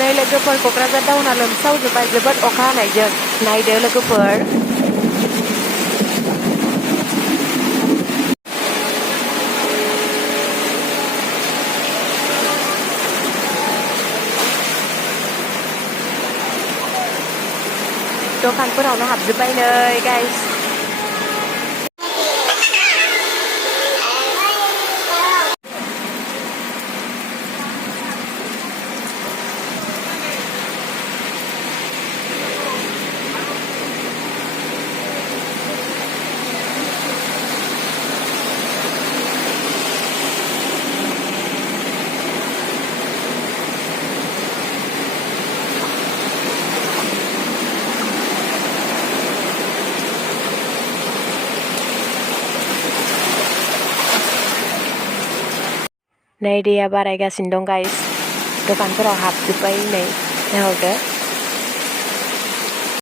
नै लोगोफोर क'क्राझार टाउना लोमसावजोब्बाय जोबोद अखा हानायजों नायदो लोगोफोर दखानफोरावनो हाबजोब्बाय नै गाइस नै दैया बारायगासिनो दं गाइस दखानफोराव हाबजोब्बाय नै नायहरदो